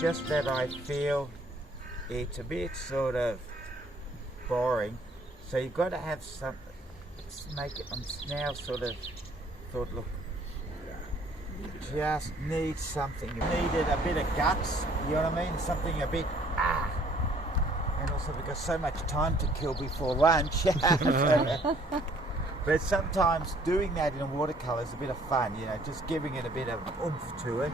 Just that I feel it's a bit sort of boring, so you've got to have some, make it, I'm now sort of thought, look, you just need something, you needed a bit of guts, you know what I mean, something a bit, and also we've got so much time to kill before lunch. But sometimes doing that in watercolour is a bit of fun, you know, just giving it a bit of oomph to it.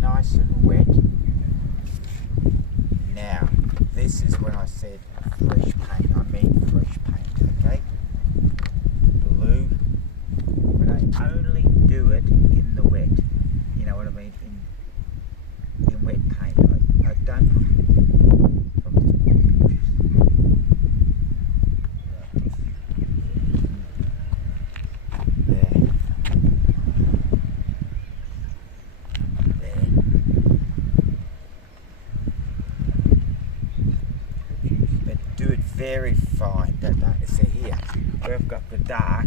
Nice and wet. Now, this is when I said fresh paint. I mean fresh paint, okay? Blue, but I only do it in the wet. You know what I mean? In wet paint. I don't put very fine, don't know. See here, where I've got the dark.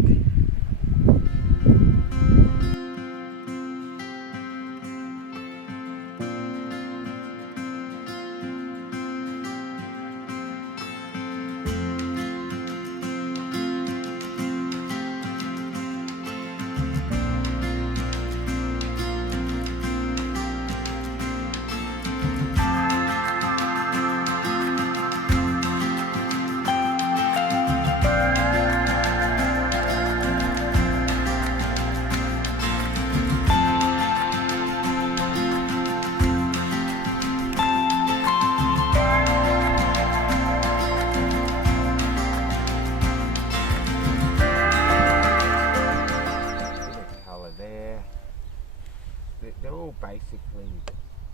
They're all basically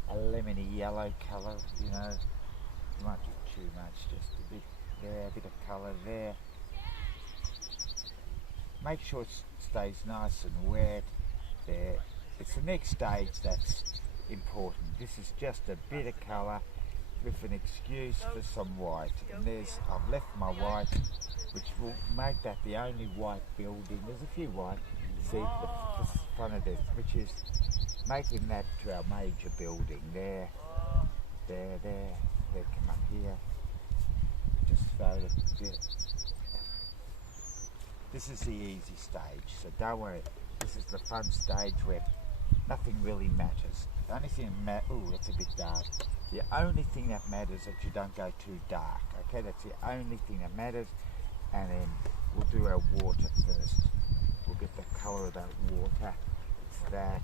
a lemony yellow colour, you know. You won't do too much, just a bit there, a bit of colour there. Make sure it stays nice and wet there. It's the next stage that's important. This is just a bit of colour with an excuse for some white. And I've left my white, which will make that the only white building. There's a few white, see the front of this, which is making that to our major building there, come up here, just throw it a bit. This is the easy stage, so don't worry, this is the fun stage where nothing really matters. The only thing that matters, that's a bit dark. The only thing that matters is that you don't go too dark, okay, that's the only thing that matters. And then we'll do our water first. We'll get the colour of that water, it's that.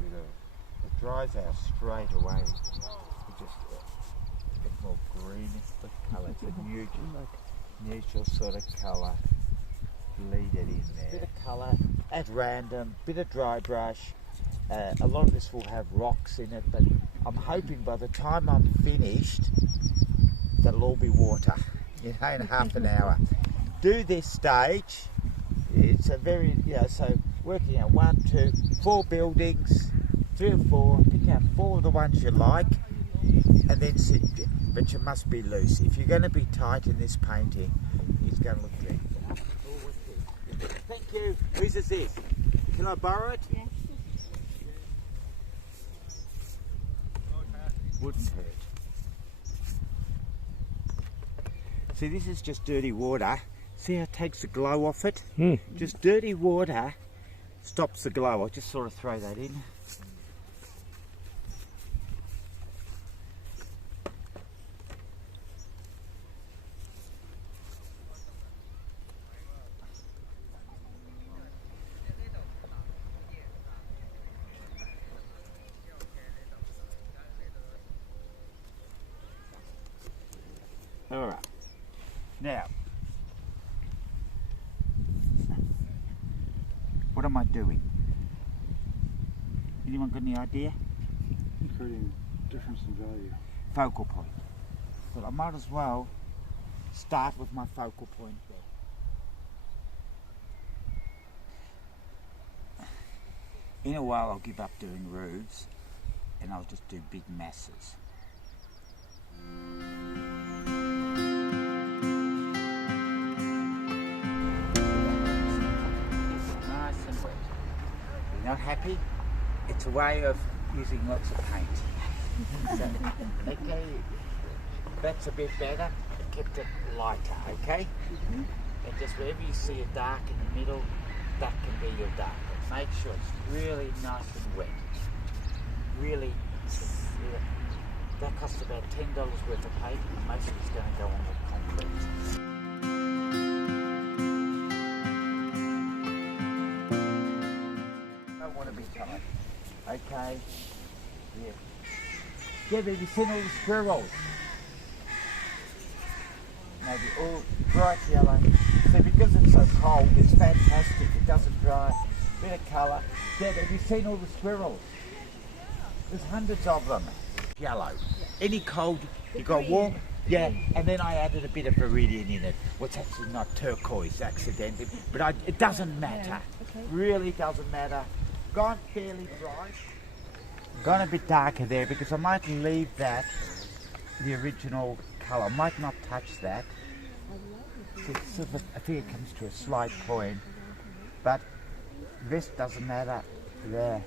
It dries out straight away. We just get more greenish the colour. It's a neutral sort of colour. Bleed it in there. Bit of colour at random, bit of dry brush. A lot of this will have rocks in it, but I'm hoping by the time I'm finished, that'll all be water, you know, in half an hour. Do this stage. It's a very, you know, so working out 1, 2, 4 buildings, 3 or 4, pick out 4 of the ones you like, and then sit, but you must be loose. If you're going to be tight in this painting, it's going to look good. Thank you. Whose is this? Can I borrow it? Yes. Wouldn't hurt. See, this is just dirty water. See how it takes the glow off it? Just dirty water stops the glow. I'll just sort of throw that in. Alright, now, what am I doing? Anyone got any idea? creating difference in value. Focal point. But I might as well start with my focal point there. In a while I'll give up doing roofs and I'll just do big masses. Nice and wet. You're not happy? It's a way of using lots of paint. So, okay, that's a bit better. I kept it lighter, okay? And just wherever you see a dark in the middle, that can be your dark. Make sure it's really nice and wet. Really, that costs about $10 worth of paint, and most of it's going to go on the concrete. Don't want to be tight. Okay. Yeah. Yeah, have you seen all the squirrels? Maybe all bright yellow. See, because it's so cold, it's fantastic. It doesn't dry. Bit of colour. Dad, have you seen all the squirrels? There's hundreds of them. Yellow. Any cold, you got warm. Yeah, and then I added a bit of viridian in it. Well, it's actually not turquoise accidentally, but it doesn't matter. Really doesn't matter. Gone fairly bright. Gone a bit darker there because I might leave that, the original colour. I might not touch that. I think it comes to a slight point, but this doesn't matter there.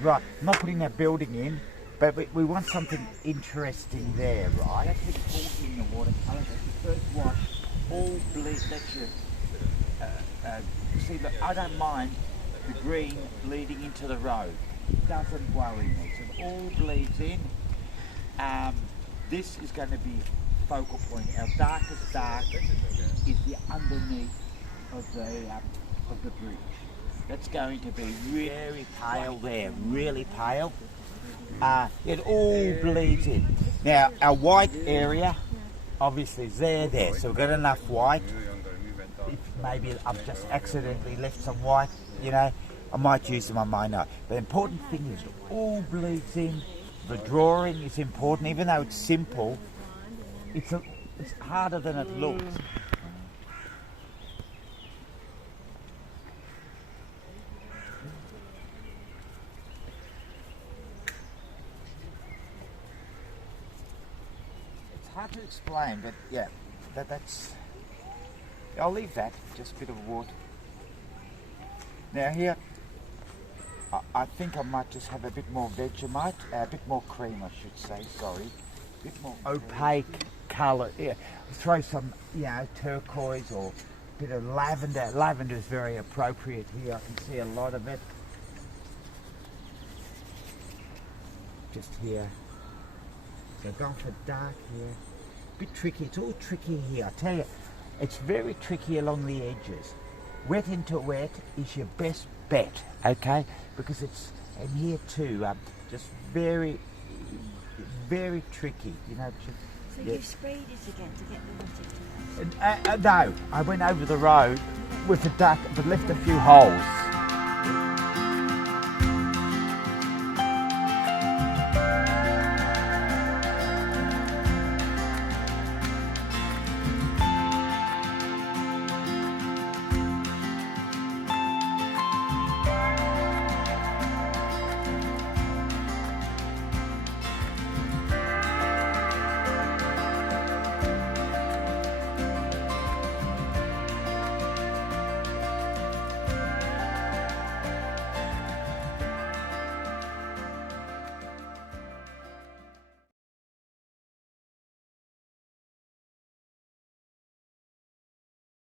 Right, I'm not putting that building in, but we want something interesting there, right? That's important in the watercolour. That's your first wash, all bleed, that's your, see, look, I don't mind the green bleeding into the road. It doesn't worry me. So it all bleeds in. This is going to be focal point. Our darkest dark is the underneath of the bridge. That's going to be very pale there, really pale. It all bleeds in. Now our white area obviously is there, so we've got enough white. If maybe I've just accidentally left some white, you know, I might use them, I might not. The important thing is it all bleeds in. The drawing is important, even though it's simple. It's harder than it looks. It's hard to explain, but yeah, that's. I'll leave that. Just a bit of water. Now here, I think I might just have a bit more Vegemite, a bit more cream, I should say. Sorry, a bit more opaque colour. Yeah, throw some, you know, turquoise or a bit of lavender. Lavender is very appropriate here. I can see a lot of it. Just here. So going for dark here. A bit tricky. It's all tricky here. I tell you, it's very tricky along the edges. Wet into wet is your best bet, okay? Because it's, and here too, just very, very tricky, you know. So you sprayed it again to get the water to No, I went over the road with the duck, but left a few holes.